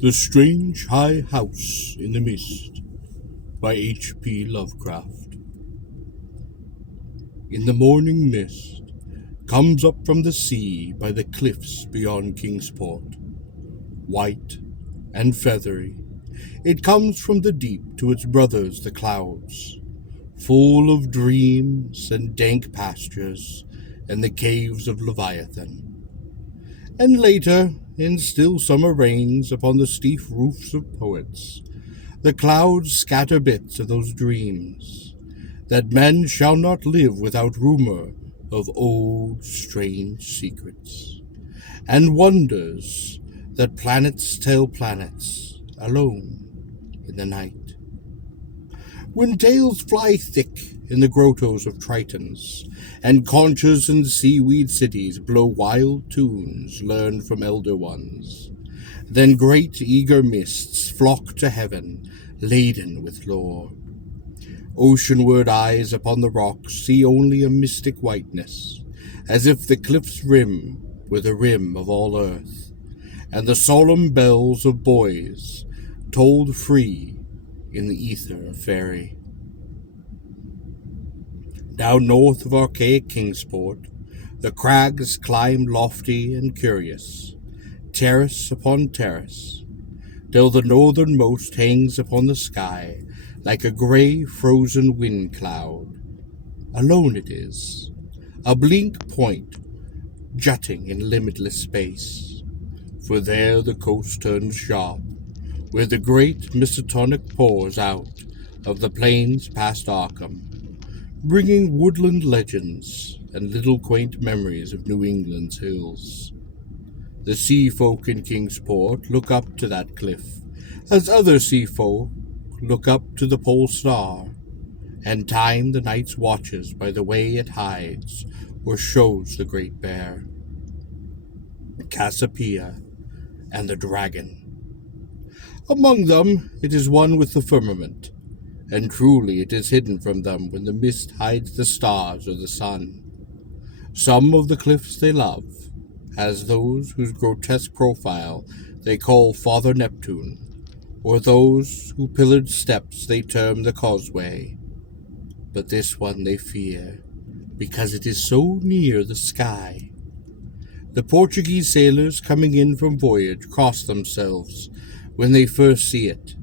The Strange High House in the Mist by H.P. Lovecraft. In the morning mist comes up from the sea by the cliffs beyond Kingsport. White and feathery, it comes from the deep to its brothers the clouds, full of dreams and dank pastures and the caves of Leviathan. And later, in still summer rains upon the steep roofs of poets, the clouds scatter bits of those dreams, that men shall not live without rumor of old strange secrets, and wonders that planets tell planets alone in the night. When tales fly thick in the grottos of Tritons, and conches and seaweed cities blow wild tunes learned from elder ones, then great eager mists flock to heaven, laden with lore. Oceanward eyes upon the rocks see only a mystic whiteness, as if the cliff's rim were the rim of all earth, and the solemn bells of boys tolled free in the ether of fairy. Down north of archaic Kingsport, the crags climb lofty and curious, terrace upon terrace, till the northernmost hangs upon the sky like a grey frozen wind cloud. Alone it is, a blink point jutting in limitless space, for there the coast turns sharp, where the great Miskatonic pours out of the plains past Arkham, bringing woodland legends and little quaint memories of New England's hills. The sea folk in Kingsport look up to that cliff, as other sea folk look up to the pole star, and time the night's watches by the way it hides or shows the great bear, Cassiopeia, and the dragon. Among them it is one with the firmament, and truly it is hidden from them when the mist hides the stars or the sun. Some of the cliffs they love, as those whose grotesque profile they call Father Neptune, or those whose pillared steps they term the causeway. But this one they fear, because it is so near the sky. The Portuguese sailors coming in from voyage cross themselves when they first see it,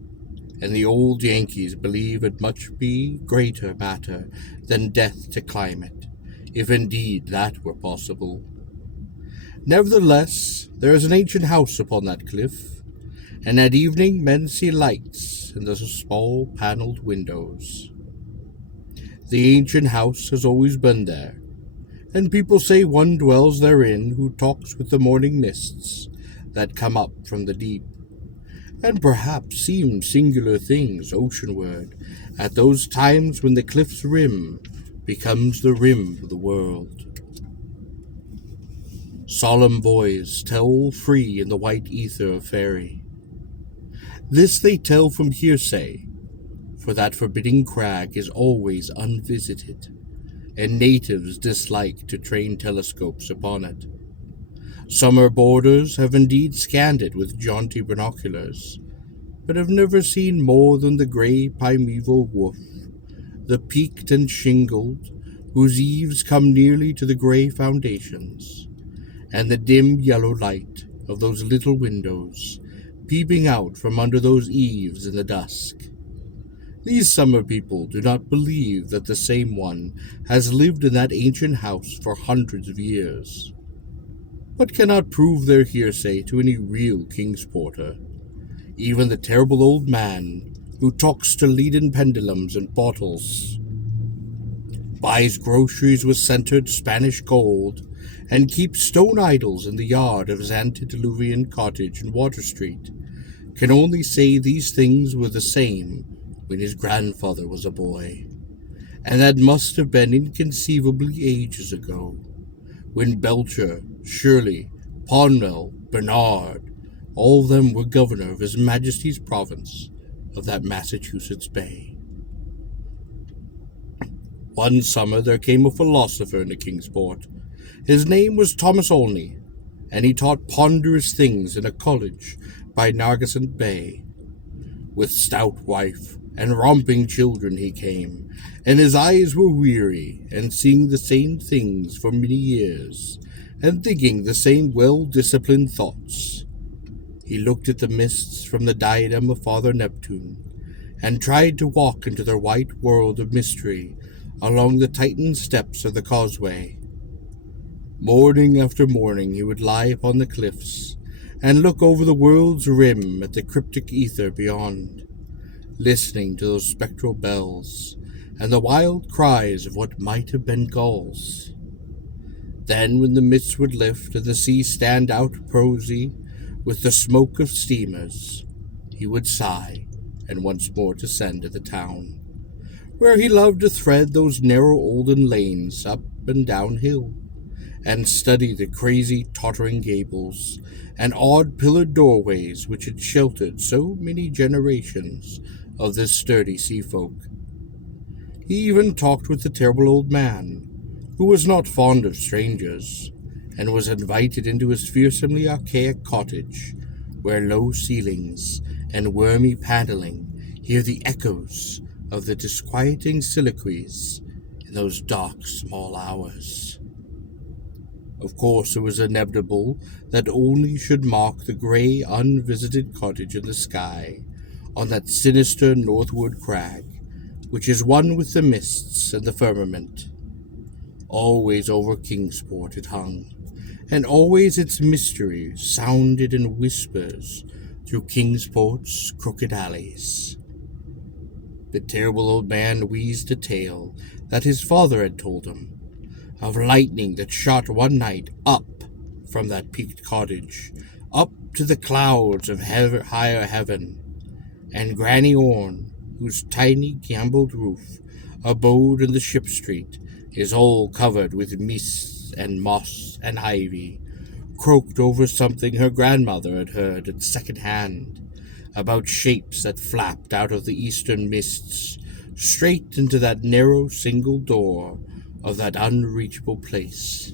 and the old Yankees believe it much be greater matter than death to climb it, if indeed that were possible. Nevertheless, there is an ancient house upon that cliff, and at evening men see lights in the small panelled windows. The ancient house has always been there, and people say one dwells therein who talks with the morning mists that come up from the deep, and perhaps seems singular things oceanward at those times when the cliff's rim becomes the rim of the world. Solemn voices tell free in the white ether of fairy. This they tell from hearsay, for that forbidding crag is always unvisited, and natives dislike to train telescopes upon it. Summer boarders have indeed scanned it with jaunty binoculars, but have never seen more than the grey primeval woof, the peaked and shingled, whose eaves come nearly to the grey foundations, and the dim yellow light of those little windows peeping out from under those eaves in the dusk. These summer people do not believe that the same one has lived in that ancient house for hundreds of years, but cannot prove their hearsay to any real Kingsporter. Even the terrible old man who talks to leaden pendulums and bottles, buys groceries with scented Spanish gold, and keeps stone idols in the yard of his antediluvian cottage in Water Street, can only say these things were the same when his grandfather was a boy, and that must have been inconceivably ages ago, when Belcher, Shirley, Ponwell, Bernard, all of them were governor of His Majesty's province of that Massachusetts Bay. One summer there came a philosopher into Kingsport. His name was Thomas Olney, and he taught ponderous things in a college by Narragansett Bay. With stout wife and romping children he came, and his eyes were weary, and seeing the same things for many years, and thinking the same well-disciplined thoughts. He looked at the mists from the diadem of Father Neptune, and tried to walk into their white world of mystery along the tightened steps of the causeway. Morning after morning he would lie upon the cliffs, and look over the world's rim at the cryptic ether beyond, listening to those spectral bells, and the wild cries of what might have been gulls. Then, when the mists would lift and the sea stand out prosy with the smoke of steamers, he would sigh, and once more descend to the town, where he loved to thread those narrow olden lanes up and down hill, and study the crazy tottering gables and odd pillared doorways which had sheltered so many generations of this sturdy sea folk. He even talked with the terrible old man, who was not fond of strangers, and was invited into his fearsomely archaic cottage, where low ceilings and wormy paneling hear the echoes of the disquieting soliloquies in those dark small hours. Of course, it was inevitable that only should mark the gray, unvisited cottage in the sky, on that sinister northward crag, which is one with the mists and the firmament. Always over Kingsport it hung, and always its mystery sounded in whispers through Kingsport's crooked alleys. The terrible old man wheezed a tale that his father had told him, of lightning that shot one night up from that peaked cottage, up to the clouds of higher heaven, and Granny Orne, whose tiny gambreled roof abode in the ship street, is all covered with mists and moss and ivy, croaked over something her grandmother had heard at second hand, about shapes that flapped out of the eastern mists, straight into that narrow single door of that unreachable place.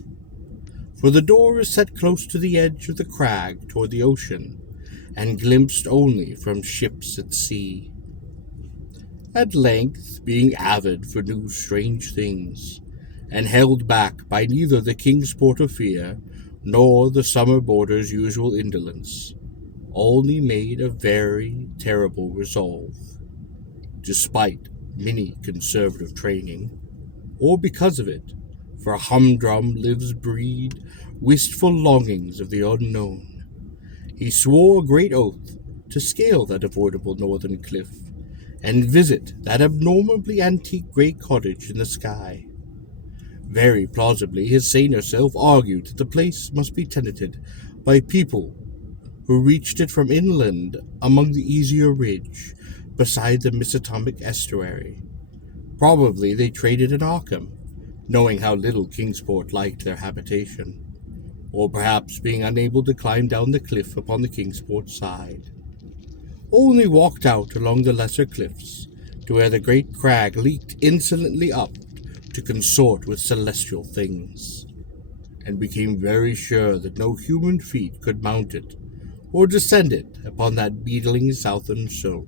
For the door is set close to the edge of the crag toward the ocean, and glimpsed only from ships at sea. At length, being avid for new strange things, and held back by neither the Kingsport of fear nor the summer boarder's usual indolence, Olney made a very terrible resolve. Despite many conservative training, or because of it, for humdrum lives breed wistful longings of the unknown, he swore a great oath to scale that avoidable northern cliff, and visit that abnormally antique grey cottage in the sky. Very plausibly, his saner self argued that the place must be tenanted by people who reached it from inland among the easier ridge beside the Miskatonic estuary. Probably they traded in Arkham, knowing how little Kingsport liked their habitation, or perhaps being unable to climb down the cliff upon the Kingsport side. Only walked out along the lesser cliffs to where the great crag leaped insolently up to consort with celestial things, and became very sure that no human feet could mount it or descend it upon that beetling southern slope.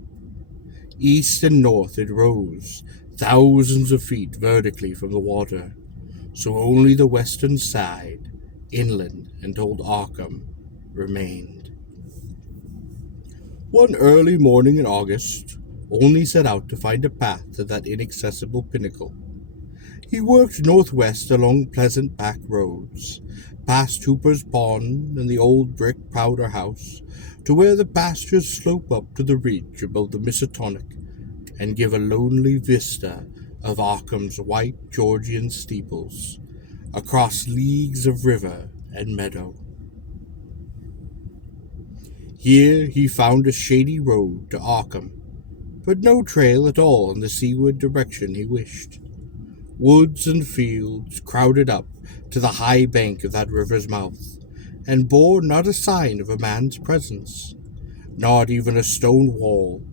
East and north it rose thousands of feet vertically from the water, so only the western side, inland and old Arkham, remained. One early morning in August, Olney set out to find a path to that inaccessible pinnacle. He worked northwest along pleasant back roads, past Hooper's Pond and the old brick powder house, to where the pastures slope up to the ridge above the Miskatonic and give a lonely vista of Arkham's white Georgian steeples, across leagues of river and meadow. Here he found a shady road to Arkham, but no trail at all in the seaward direction he wished. Woods and fields crowded up to the high bank of that river's mouth, and bore not a sign of a man's presence, not even a stone wall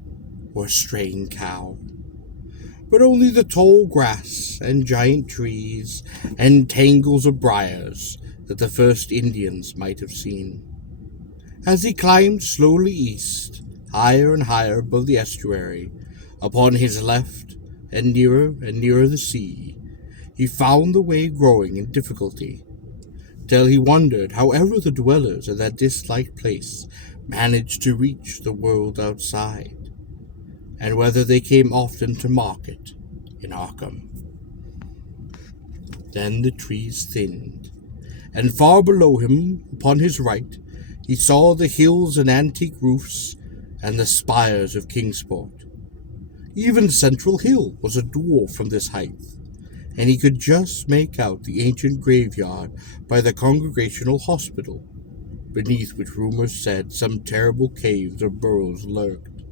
or a straying cow, but only the tall grass and giant trees and tangles of briars that the first Indians might have seen. As he climbed slowly east, higher and higher above the estuary, upon his left, and nearer the sea, he found the way growing in difficulty, till he wondered how ever the dwellers of that disliked place managed to reach the world outside, and whether they came often to market in Arkham. Then the trees thinned, and far below him, upon his right, he saw the hills and antique roofs and the spires of Kingsport. Even Central Hill was a dwarf from this height, and he could just make out the ancient graveyard by the Congregational Hospital, beneath which rumors said some terrible caves or burrows lurked.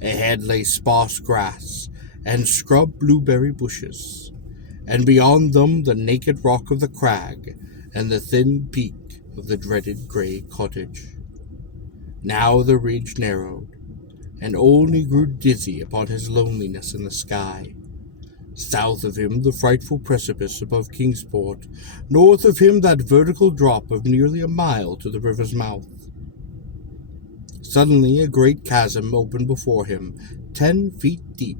Ahead lay sparse grass and scrub blueberry bushes, and beyond them the naked rock of the crag and the thin peak of the dreaded grey cottage. Now the ridge narrowed, and only grew dizzy upon his loneliness in the sky. South of him the frightful precipice above Kingsport, north of him that vertical drop of nearly a mile to the river's mouth. Suddenly a great chasm opened before him, 10 feet deep,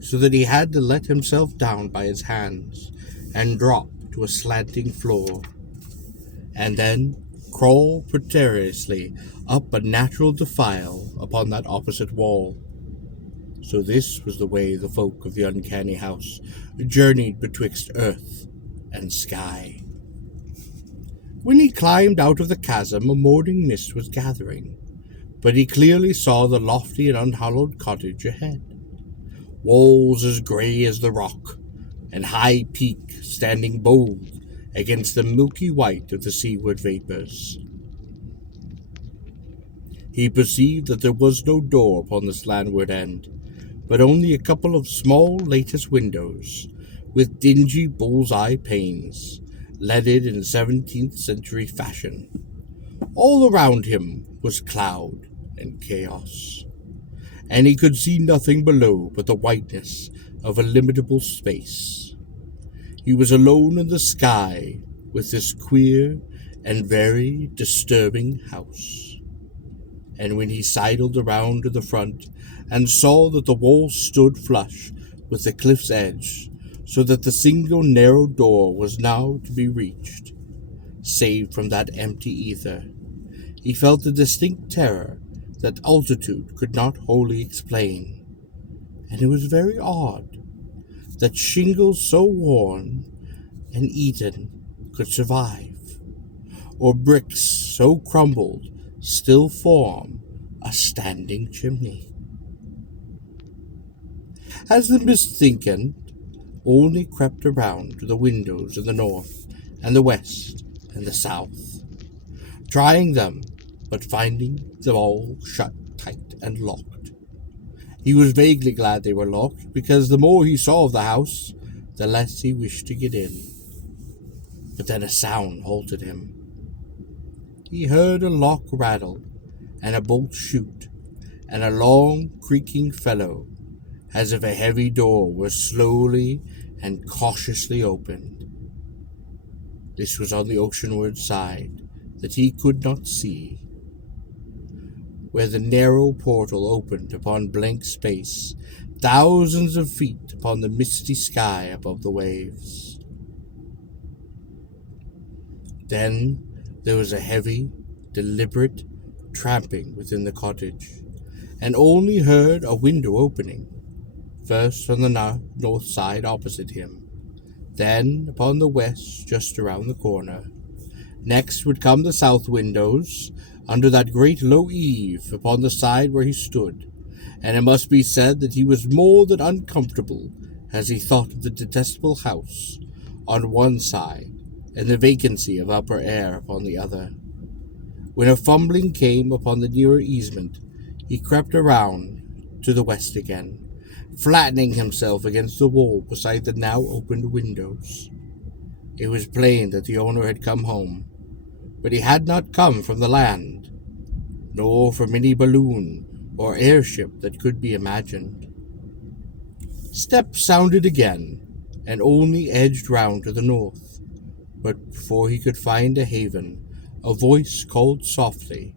so that he had to let himself down by his hands and drop to a slanting floor, and then crawl precariously up a natural defile upon that opposite wall. So this was the way the folk of the uncanny house journeyed betwixt earth and sky. When he climbed out of the chasm, a morning mist was gathering, but he clearly saw the lofty and unhallowed cottage ahead. Walls as grey as the rock, and high peak standing bold against the milky white of the seaward vapours. He perceived that there was no door upon this landward end, but only a couple of small lattice windows, with dingy bull's-eye panes, leaded in 17th century fashion. All around him was cloud and chaos, and he could see nothing below but the whiteness of illimitable space. He was alone in the sky with this queer and very disturbing house. And when he sidled around to the front and saw that the wall stood flush with the cliff's edge, so that the single narrow door was now to be reached, saved from that empty ether, he felt a distinct terror that altitude could not wholly explain. And it was very odd that shingles so worn and eaten could survive, or bricks so crumbled still form a standing chimney. As the mist thickened, only crept around to the windows of the north and the west and the south, trying them, but finding them all shut tight and locked. He was vaguely glad they were locked, because the more he saw of the house, the less he wished to get in. But then a sound halted him. He heard a lock rattle, and a bolt shoot, and a long creaking fellow, as if a heavy door were slowly and cautiously opened. This was on the oceanward side, that he could not see, where the narrow portal opened upon blank space, thousands of feet upon the misty sky above the waves. Then there was a heavy, deliberate tramping within the cottage, and only heard a window opening, first on the north side opposite him, then upon the west just around the corner. Next would come the south windows, under that great low eave upon the side where he stood, and it must be said that he was more than uncomfortable as he thought of the detestable house on one side and the vacancy of upper air upon the other. When a fumbling came upon the nearer easement, he crept around to the west again, flattening himself against the wall beside the now opened windows. It was plain that the owner had come home, but he had not come from the land, nor from any balloon or airship that could be imagined. Steps sounded again, and only edged round to the north, But before he could find a haven, a voice called softly,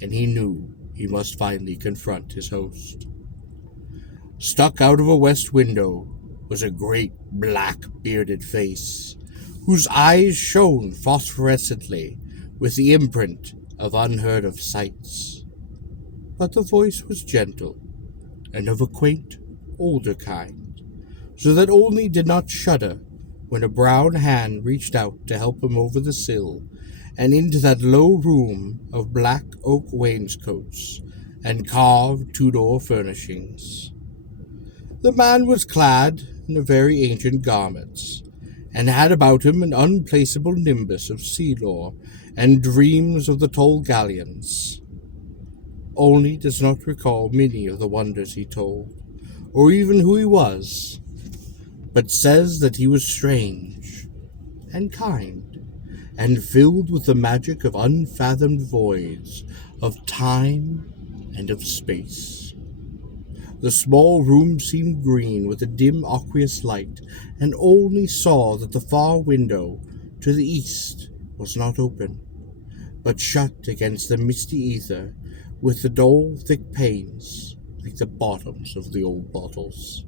and he knew he must finally confront his host. Stuck out of a west window was a great black bearded face, whose eyes shone phosphorescently with the imprint of unheard of sights. But the voice was gentle and of a quaint, older kind, so that only did not shudder when a brown hand reached out to help him over the sill and into that low room of black oak wainscots and carved two-door furnishings. The man was clad in very ancient garments, and had about him an unplaceable nimbus of sea lore and dreams of the tall galleons. Only does not recall many of the wonders he told, or even who he was, but says that he was strange and kind, and filled with the magic of unfathomed voids, of time and of space. The small room seemed green with a dim aqueous light, and only saw that the far window to the east was not open, but shut against the misty ether with the dull thick panes like the bottoms of the old bottles.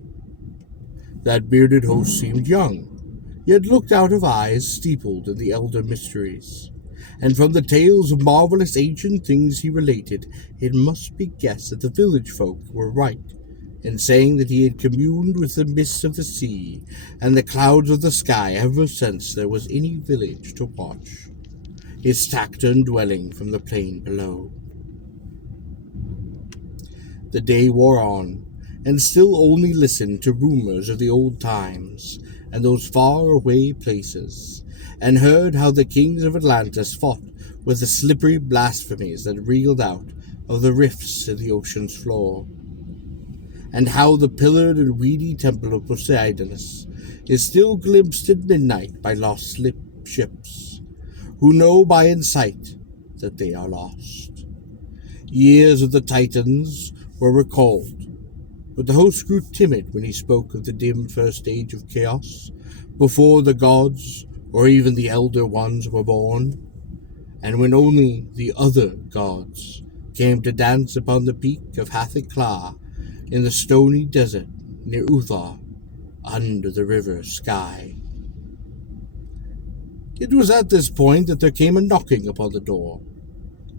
That bearded host seemed young, yet looked out of eyes steepled in the elder mysteries, and from the tales of marvelous ancient things he related, it must be guessed that the village folk were right in saying that he had communed with the mists of the sea and the clouds of the sky ever since there was any village to watch his taciturn dwelling from the plain below. The day wore on, and still only listened to rumors of the old times and those far-away places, and heard how the kings of Atlantis fought with the slippery blasphemies that reeled out of the rifts in the ocean's floor, and how the pillared and weedy temple of Poseidonus is still glimpsed at midnight by lost ships, who know by insight that they are lost. Years of the Titans were recalled, but the host grew timid when he spoke of the dim first age of chaos, before the gods or even the elder ones were born, and when only the other gods came to dance upon the peak of Hathikla in the stony desert near Uthar, under the river sky. It was at this point that there came a knocking upon the door,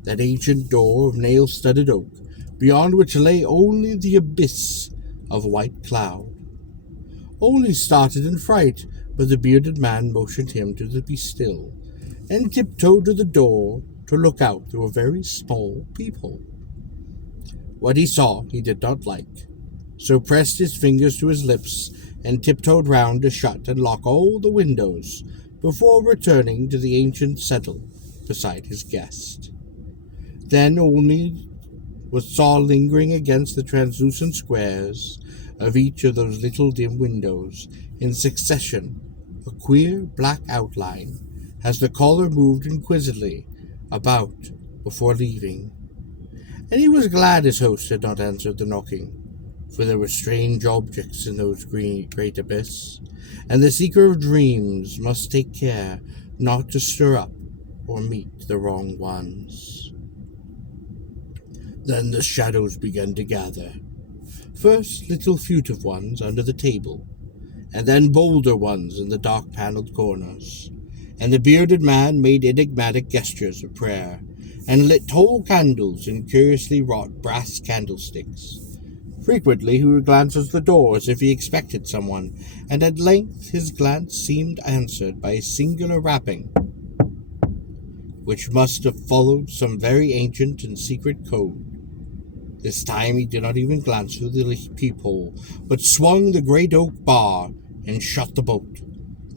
that ancient door of nail-studded oak, beyond which lay only the abyss of white cloud. Ollie started in fright, but the bearded man motioned him to be still, and tiptoed to the door to look out through a very small peephole. What he saw he did not like, so pressed his fingers to his lips and tiptoed round to shut and lock all the windows before returning to the ancient settle beside his guest. Then only saw lingering against the translucent squares of each of those little dim windows in succession a queer black outline as the caller moved inquisitively about before leaving. And he was glad his host had not answered the knocking, for there were strange objects in those great abyss, and the seeker of dreams must take care not to stir up or meet the wrong ones. Then the shadows began to gather, first little furtive ones under the table, and then bolder ones in the dark-paneled corners, and the bearded man made enigmatic gestures of prayer, and lit tall candles in curiously wrought brass candlesticks. Frequently he would glance at the door as if he expected someone, and at length his glance seemed answered by a singular rapping, which must have followed some very ancient and secret code. This time he did not even glance through the peephole, but swung the great oak bar and shut the bolt,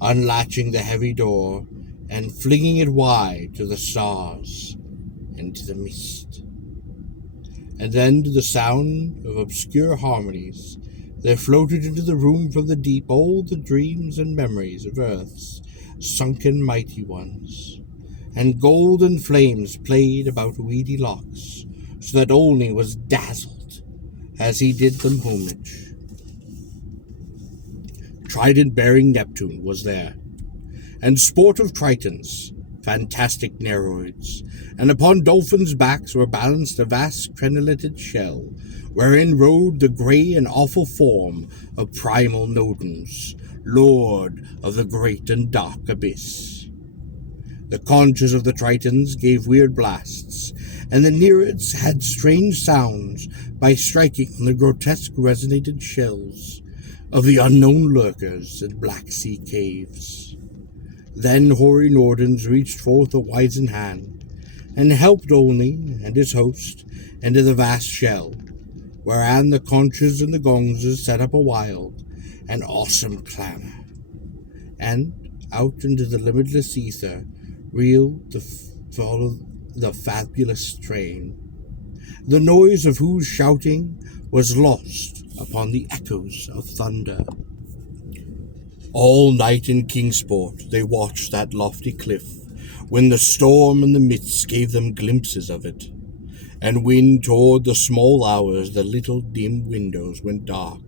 unlatching the heavy door and flinging it wide to the stars and to the mist. And then, to the sound of obscure harmonies, there floated into the room from the deep all the dreams and memories of Earth's sunken mighty ones, and golden flames played about weedy locks, so that Olney was dazzled as he did them homage. Trident-bearing Neptune was there, and sport of tritons, fantastic neroids, and upon dolphins' backs were balanced a vast crenellated shell, wherein rode the grey and awful form of primal Nodens, lord of the great and dark abyss. The conches of the tritons gave weird blasts, and the nereids had strange sounds by striking on the grotesque resonated shells of the unknown lurkers in Black Sea caves. Then hoary Nordens reached forth a wizened hand, and helped Olney and his host into the vast shell, wherean the conches and the gongses set up a wild and awesome clamor, and out into the limitless ether reeled the fabulous strain, the noise of whose shouting was lost upon the echoes of thunder. All night in Kingsport they watched that lofty cliff, when the storm and the mists gave them glimpses of it, and when toward the small hours the little dim windows went dark,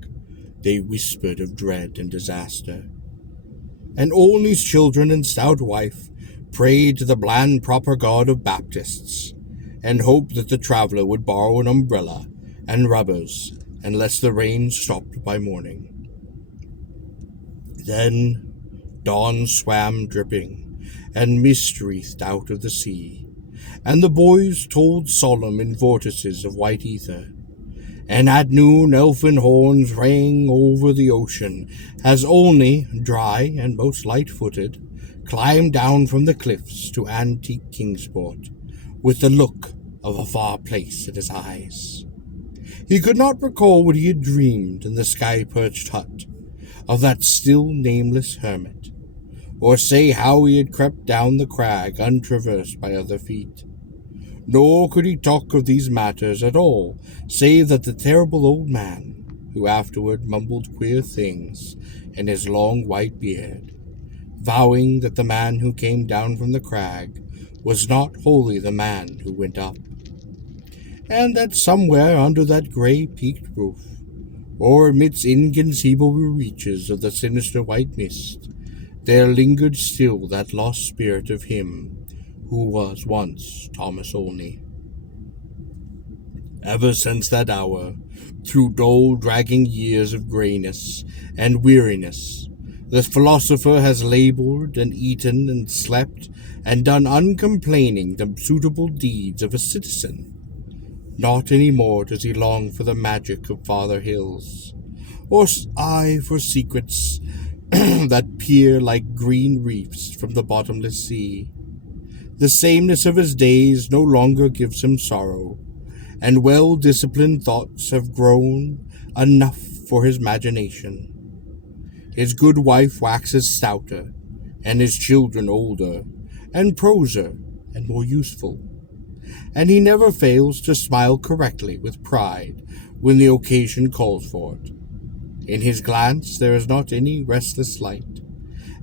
they whispered of dread and disaster. And Olney's children and stout wife prayed to the bland proper God of Baptists, and hoped that the traveller would borrow an umbrella and rubbers unless the rain stopped by morning. Then dawn swam dripping and mist-wreathed out of the sea, and the boys tolled solemn in vortices of white ether, and at noon elfin horns rang over the ocean as Olney, dry and most light-footed, climbed down from the cliffs to antique Kingsport, with the look of a far place in his eyes. He could not recall what he had dreamed in the sky-perched hut of that still nameless hermit, or say how he had crept down the crag untraversed by other feet. Nor could he talk of these matters at all, save that the terrible old man, who afterward mumbled queer things in his long white beard, vowing that the man who came down from the crag was not wholly the man who went up, and that somewhere under that grey-peaked roof, or amidst inconceivable reaches of the sinister white mist, there lingered still that lost spirit of him who was once Thomas Olney. Ever since that hour, through dull, dragging years of greyness and weariness, the philosopher has laboured and eaten and slept and done uncomplaining the suitable deeds of a citizen. Not any more does he long for the magic of farther hills, or eye for secrets that peer like green reefs from the bottomless sea. The sameness of his days no longer gives him sorrow, and well-disciplined thoughts have grown enough for his imagination. His good wife waxes stouter, and his children older, and proser, and more useful, and he never fails to smile correctly with pride when the occasion calls for it. In his glance there is not any restless light,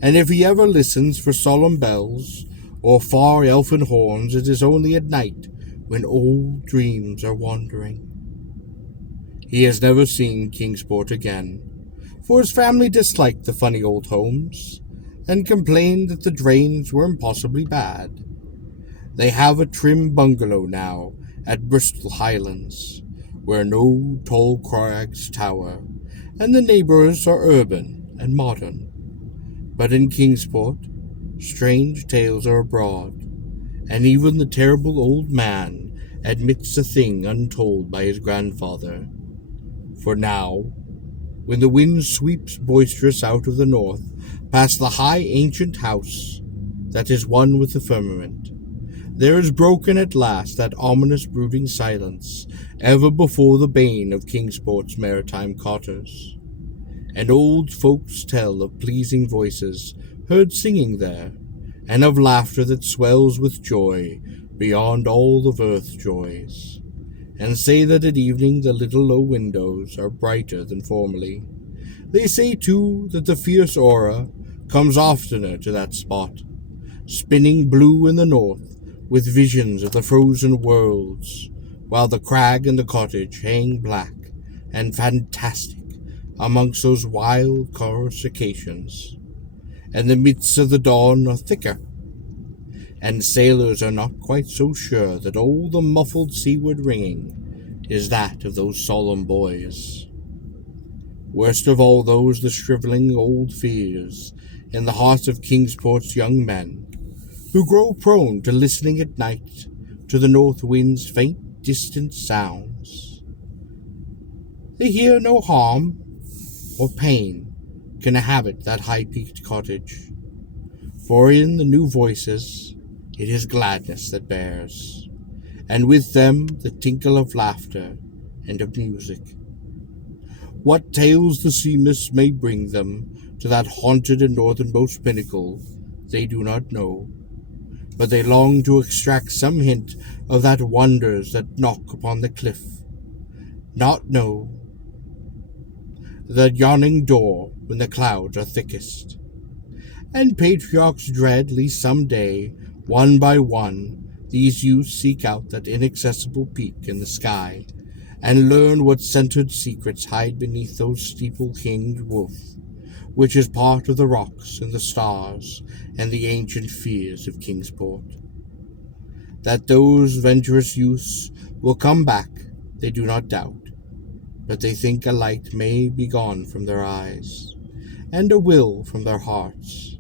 and if he ever listens for solemn bells or far elfin horns, it is only at night when old dreams are wandering. He has never seen Kingsport again, for his family disliked the funny old homes, and complained that the drains were impossibly bad. They have a trim bungalow now at Bristol Highlands, where no tall crags tower, and the neighbours are urban and modern. But in Kingsport, strange tales are abroad, and even the terrible old man admits a thing untold by his grandfather. For now, when the wind sweeps boisterous out of the north, past the high ancient house that is one with the firmament, there is broken at last that ominous brooding silence ever before the bane of Kingsport's maritime cotters, and old folks tell of pleasing voices heard singing there, and of laughter that swells with joy beyond all of earth's joys, and say that at evening the little low windows are brighter than formerly. They say, too, that the fierce aurora comes oftener to that spot, spinning blue in the north with visions of the frozen worlds, while the crag and the cottage hang black and fantastic amongst those wild coruscations. and the mists of the dawn are thicker, and sailors are not quite so sure that all the muffled seaward ringing is that of those solemn boys. Worst of all those the shriveling old fears in the hearts of Kingsport's young men, who grow prone to listening at night to the north wind's faint distant sounds. They hear no harm or pain can inhabit that high-peaked cottage, for in the new voices it is gladness that bears, and with them the tinkle of laughter and of music. What tales the sea mists may bring them to that haunted and northernmost pinnacle, they do not know, but they long to extract some hint of that wonders that knock upon the cliff, not know the yawning door when the clouds are thickest. And patriarchs dread lest some day, one by one, these youths seek out that inaccessible peak in the sky, and learn what scented secrets hide beneath those steeple-hinged roof, which is part of the rocks and the stars and the ancient fears of Kingsport. That those venturous youths will come back, they do not doubt, but they think a light may be gone from their eyes, and a will from their hearts,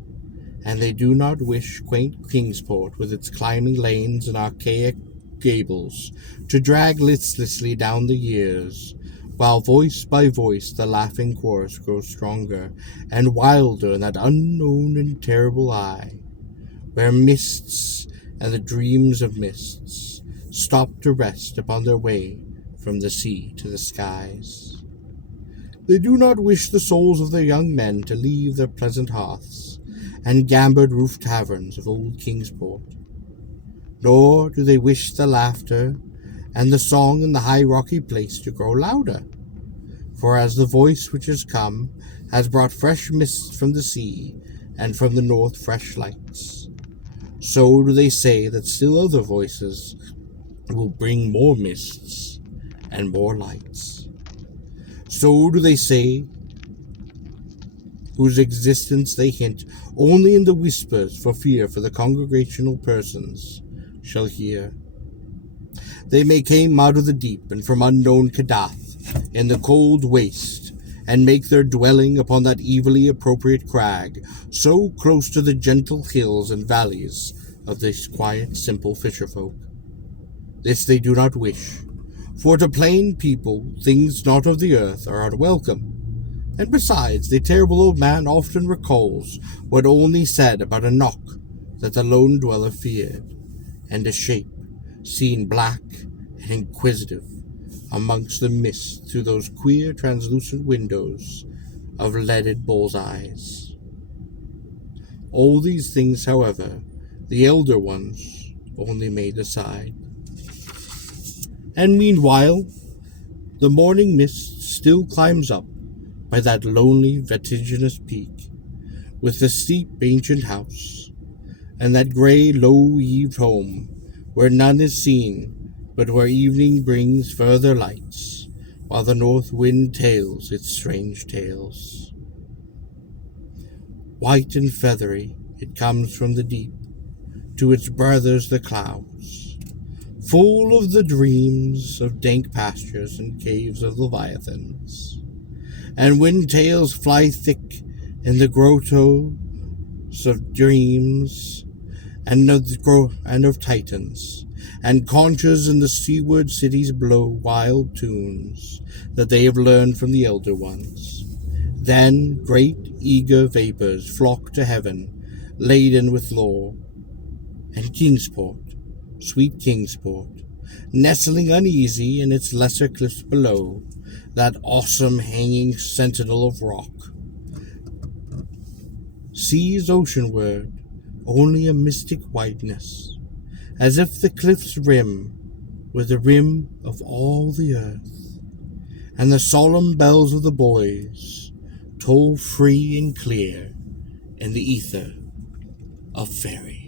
and they do not wish quaint Kingsport with its climbing lanes and archaic gables to drag listlessly down the years, while voice by voice the laughing chorus grows stronger and wilder in that unknown and terrible eye, where mists and the dreams of mists stop to rest upon their way from the sea to the skies. They do not wish the souls of their young men to leave their pleasant hearths and gambered roofed taverns of old Kingsport, nor do they wish the laughter and the song in the high rocky place to grow louder, for as the voice which has come has brought fresh mists from the sea and from the north fresh lights, so do they say that still other voices will bring more mists and more lights. So do they say, whose existence they hint only in the whispers for fear for the congregational persons shall hear. They may came out of the deep and from unknown Kadath in the cold waste, and make their dwelling upon that evilly appropriate crag, so close to the gentle hills and valleys of this quiet, simple fisherfolk. This they do not wish, for to plain people things not of the earth are unwelcome, and besides, the terrible old man often recalls what only said about a knock that the lone dweller feared, and a shape seen black and inquisitive amongst the mist through those queer translucent windows of leaded bull's eyes. All these things, however, the elder ones only made aside. And meanwhile, the morning mist still climbs up by that lonely vertiginous peak, with the steep ancient house, and that grey low-eaved home, where none is seen, but where evening brings further lights, while the north wind tails its strange tales. White and feathery it comes from the deep, to its brothers the clouds, full of the dreams of dank pastures and caves of leviathans, and wind tails fly thick in the grottos of dreams and of titans, and conches in the seaward cities blow wild tunes that they have learned from the elder ones. Then great eager vapors flock to heaven, laden with lore, and Kingsport, sweet Kingsport, nestling uneasy in its lesser cliffs below, that awesome hanging sentinel of rock, sees oceanward only a mystic whiteness, as if the cliff's rim were the rim of all the earth, and the solemn bells of the buoys toll free and clear in the ether of faerie.